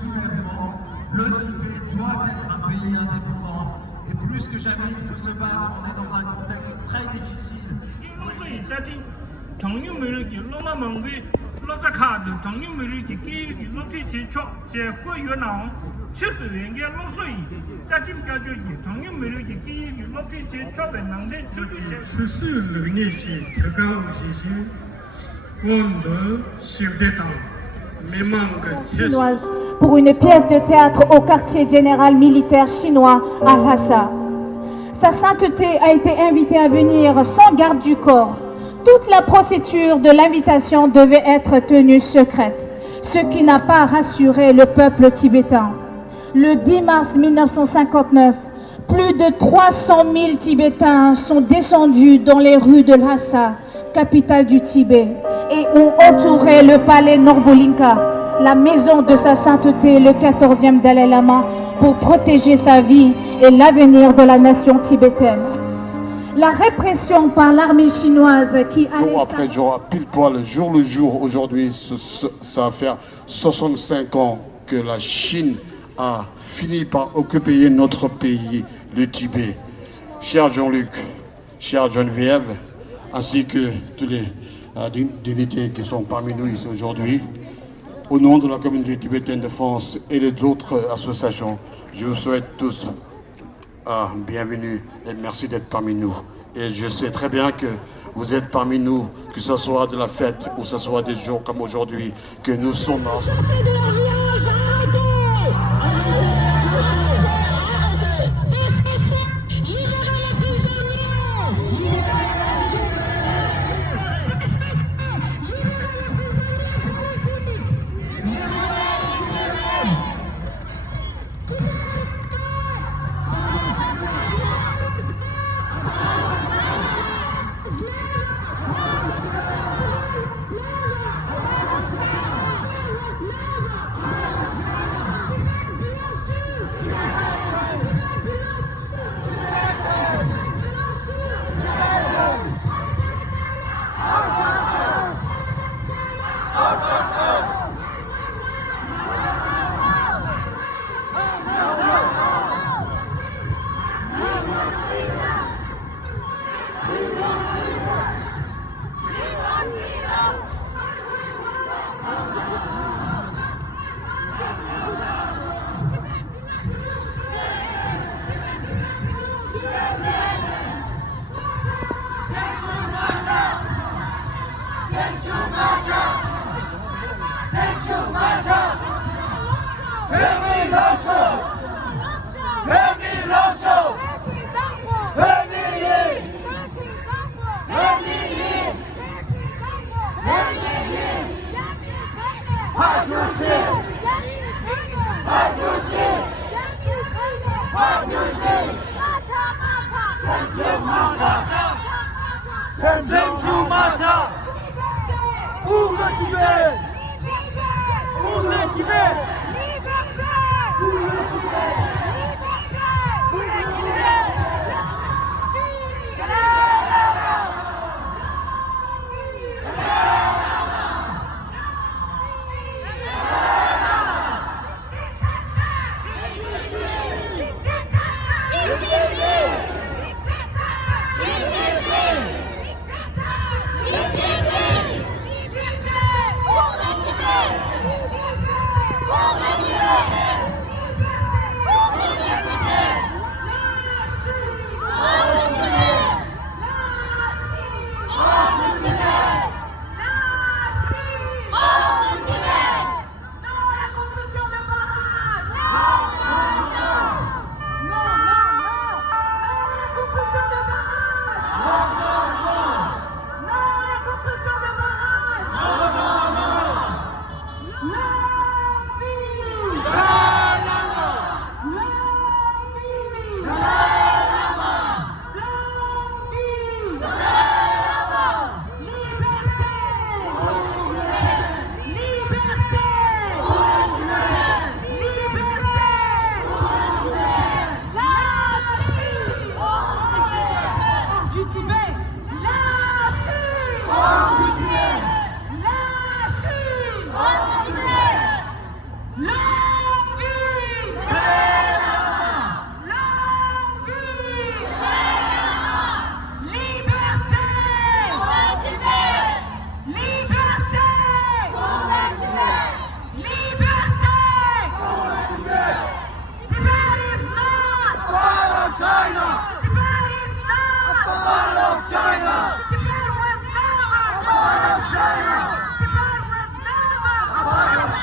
soulèvement. Le Tibet doit être un pays indépendant. Et plus que jamais, il faut se battre. On est dans un contexte très difficile. Chinoise pour une pièce de théâtre au quartier général militaire chinois à Lhasa. Sa sainteté a été invitée à venir sans garde du corps. Toute la procédure de l'invitation devait être tenue secrète, ce qui n'a pas rassuré le peuple tibétain. Le 10 mars 1959, plus de 300 000 Tibétains sont descendus dans les rues de Lhasa, capitale du Tibet, et ont entouré le palais Norbolinka, la maison de sa sainteté, le 14e Dalai Lama, pour protéger sa vie et l'avenir de la nation tibétaine. La répression par l'armée chinoise qui allait... Jour après jour, pile poil, jour le jour, aujourd'hui, ça va faire 65 ans que la Chine a fini par occuper notre pays, le Tibet. Cher Jean-Luc, chère Geneviève, ainsi que tous les dignités qui sont parmi nous ici aujourd'hui, au nom de la communauté tibétaine de France et les autres associations, je vous souhaite tous bienvenue et merci d'être parmi nous. Et je sais très bien que vous êtes parmi nous, que ce soit de la fête ou que ce soit des jours comme aujourd'hui, que nous sommes là.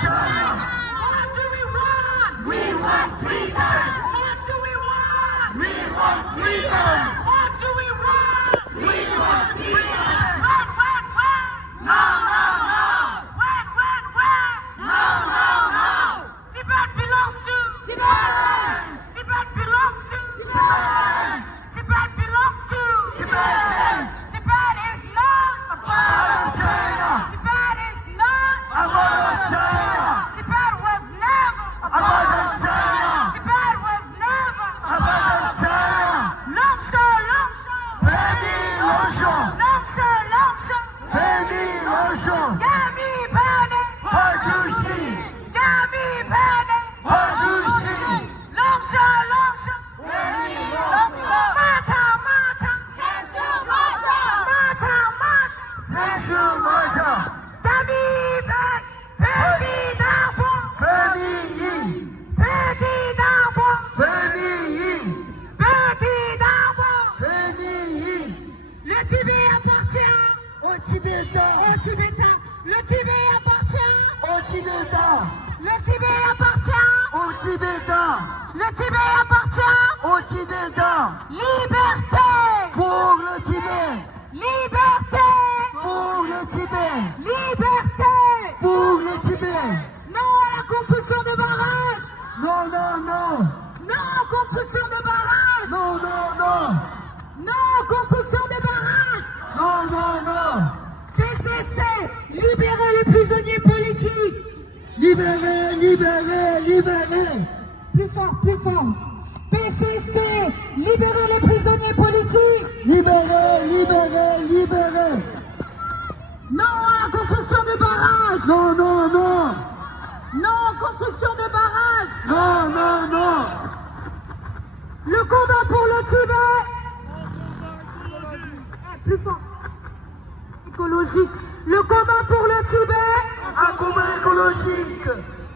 China. What do we want? We want freedom. What do we want? We want freedom. What do we want? We want freedom. When? No, no, no. When? No, no, no. Tibet belongs to Tibetans. Tibet belongs to Tibetans. Tibet belongs to Tibetans. Tibet is not A part of China. Tibet is not A part of China. Tibet was never A part of China. Tibet was never A part of China. Longsha. Penny Lotion. Longsha. Penny Lotion. Gami Bane. Pajushi. Gami Bane. Pajushi. Longsha. Penny Lotion. Mata. Seshu Maja. Gami Bane. Pedi Dabo. Penny Yi. Pedi Dabo. Penny Yi. Pedi Dabo. Penny Yi. Le Tibet appartient Au Tibétain. aux Tibétains. Le Tibet appartient. Au Tibétain. Le Tibet appartient. Au Tibétain. Le Tibet appartient. Au Tibétain. Liberté. Pour le Tibet. Liberté. Pour le Tibet. Liberté. Pour le Tibet. Non à la construction de barrages. Non, non, non. Non aux construction de barrages. Non, non, non. Non aux construction de barrages. Non, non, non. PCC. Libérez les prisonniers politiques. Libérez, libérez, libérez. Plus fort. PCC. Libérez les prisonniers politiques. Libérez, libérez, libérez. Non à la construction de barrages. Non, non, non. Non aux construction de barrages. Non, non, non. Le combat pour le Tibet. Plus fort. Écologique. Le combat pour le Tibet. Un combat écologique.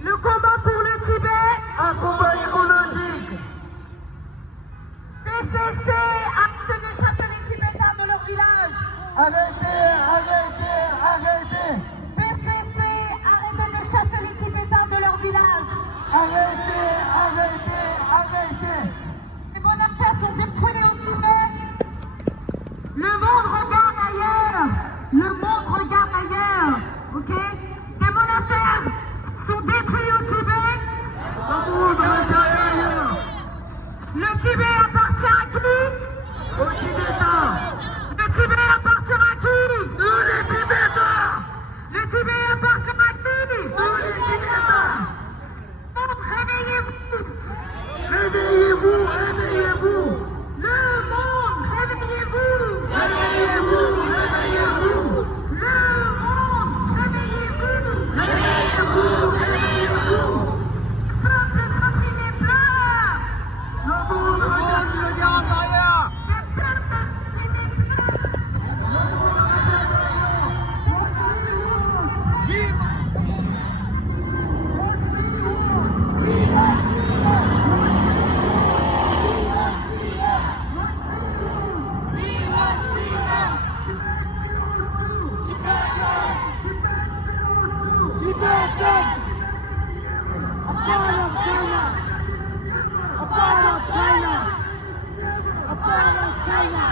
Le combat pour le Tibet. Un combat écologique. PCC acte de chasser les Tibétains de leur village. Arrêtez, arrêtez, arrêtez. PCC arrête de chasser les Tibétains de leur village. Arrêtez, arrêtez, arrêtez. Les monastères sont détruits au Tibet. Le monde regarde ailleurs. Le monde regarde ailleurs. Ok? Les monastères sont détruits au Tibet. Le monde regarde ailleurs. Le Tibet appartient à qui? Au Tibétain. Le Tibet appartient à qui? Nous les Tibétains. Le Tibet appartient à qui? Nous les Tibétains. Réveillez-vous. Réveillez-vous, réveillez-vous. Le monde, réveillez-vous. Réveillez-vous, réveillez-vous. Le monde, réveillez-vous. Réveillez-vous, réveillez-vous. Le peuple opprimé pleure. Le monde regarde ailleurs. Le peuple opprimé pleure. Tibetan! A part of China! A part of China! A part of China!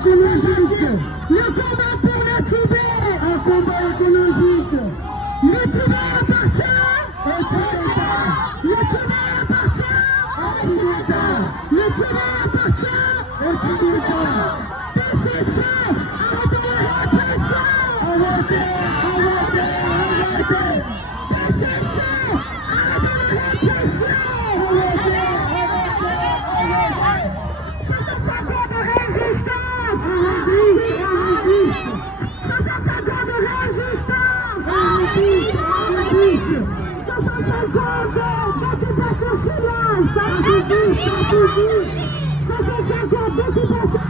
écologique. Le combat pour le Tibet. Un combat écologique. Le Tibet appartient au Tibétain. Le Tibet appartient au Tibétain. Le Tibet appartient au Tibétain. PCC, arrêtez la répression. Arrêtez, arrêtez, arrêtez. PCC, arrêtez la répression. Arrêtez, arrêtez, arrêtez. 65 ans de résistance. Arrêtez, arrêtez. 65 ans de résistance. Arrêtez, arrêtez. 65 ans d'occupation chinoise. Ça suffit, ça suffit. 65 ans d'occupation.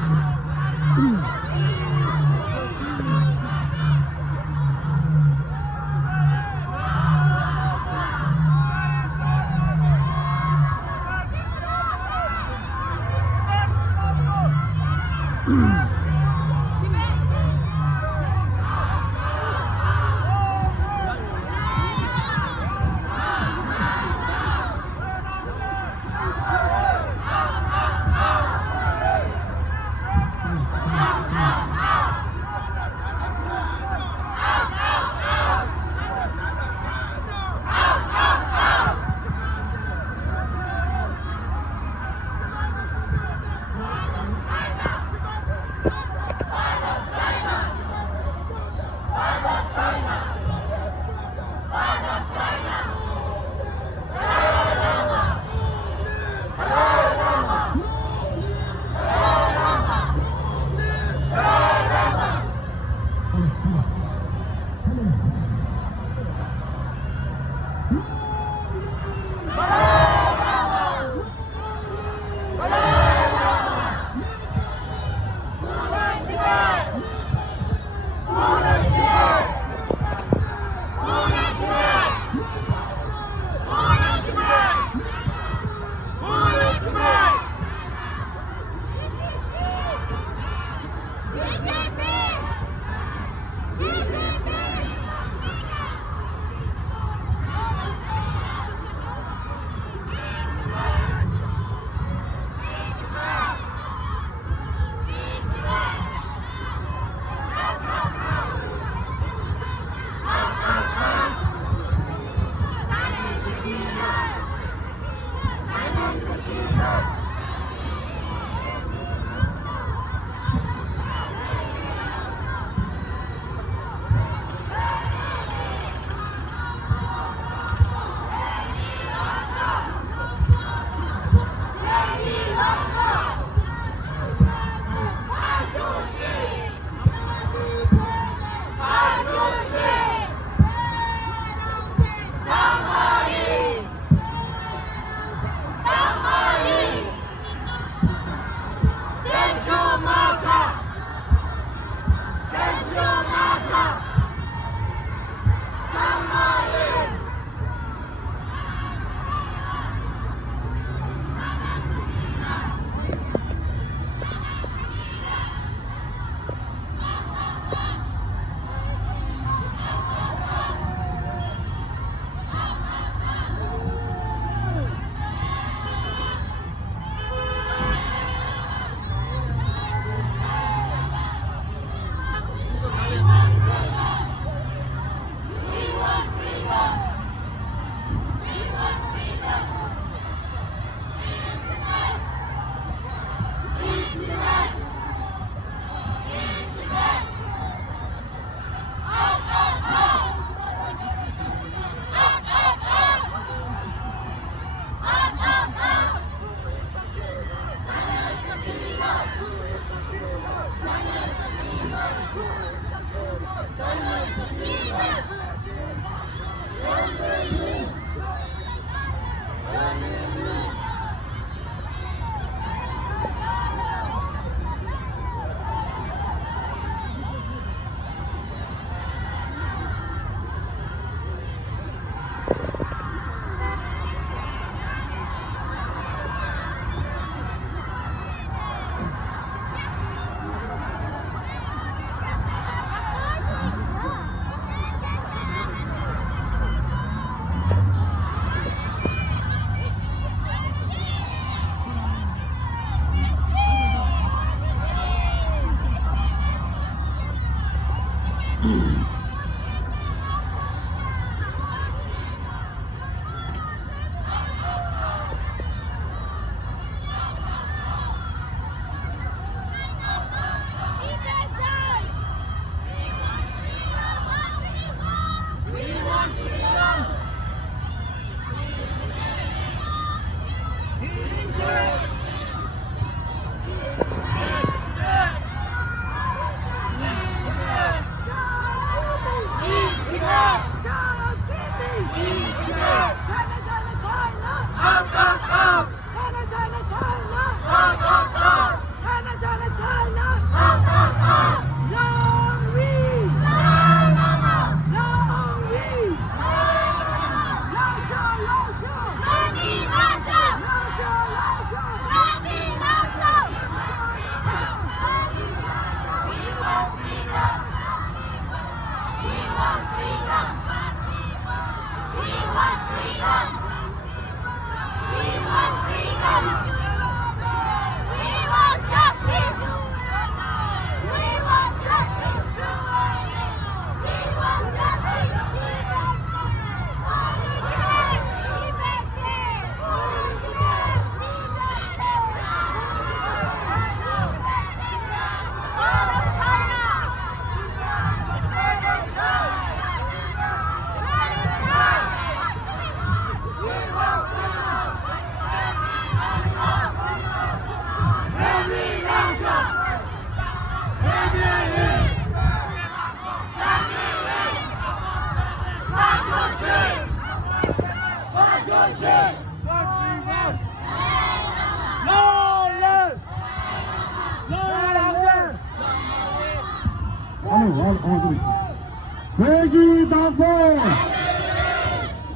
Peggy Darfur!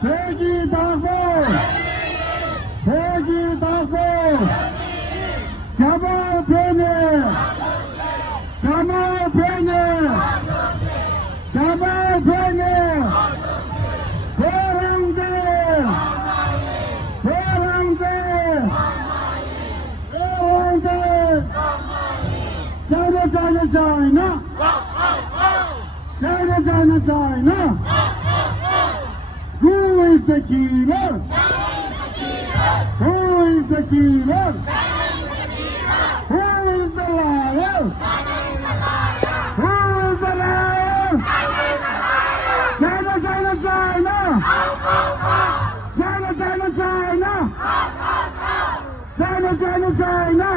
Peggy Darfur! Peggy Darfur! Kamal Peña! Kamal Peña! Kamal Peña! Berenguer! Berenguer! Berenguer! China, China, China! China, China, China! Who is the killer? Who is the killer? Who is the liar? Who is the liar? China, China, China! China, China, China! China, China, China!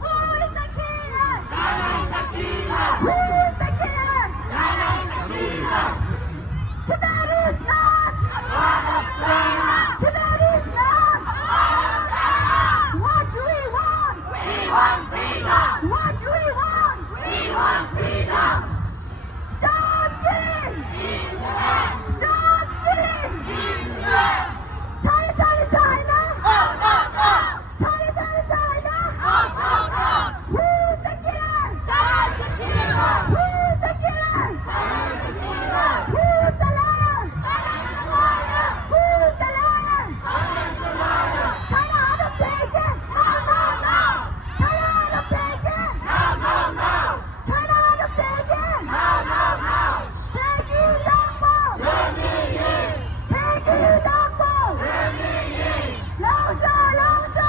Who is the killer? Who is the killer? Tibet is not! Tibet is not! What do we want? We want freedom! What do we want? We want freedom! Stop killing! Stop killing! China, China, China! China, China, China! Who's the killer? Who's the killer? Who's the liar? Who's the liar? China out of Peking! China out of Peking! China out of Peking! Peggy Darfur! Peggy Darfur! Langsha! Langsha!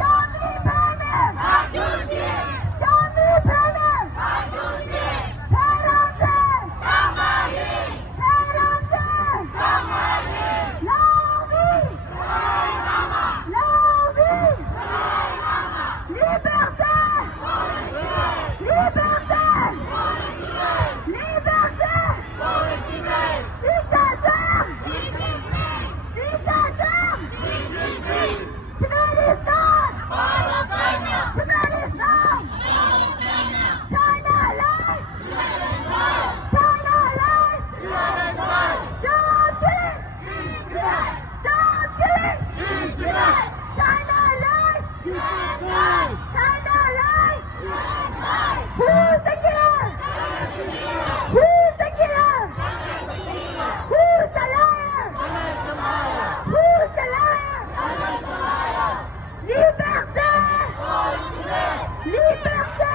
Johnny Bennett! Johnny Bennett! Who's the killer? Who's the killer? Who's the liar? Who's the liar? Liberté! Liberté!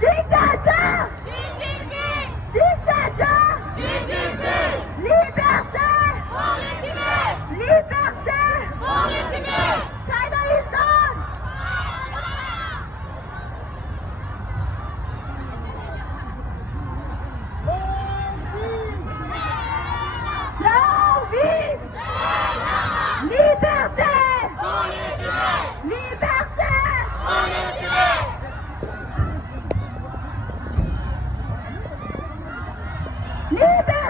Dictateur! Dictateur! Liberté! Liberté! China is gone! La vie! Liberté! Liberté! Liberté!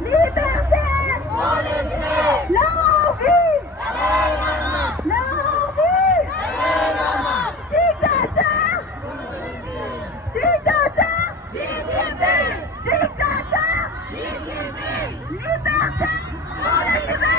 Liberté! La vie! La vie! Dictateur! Dictateur! Dictateur! Liberté! Pour le Tibet!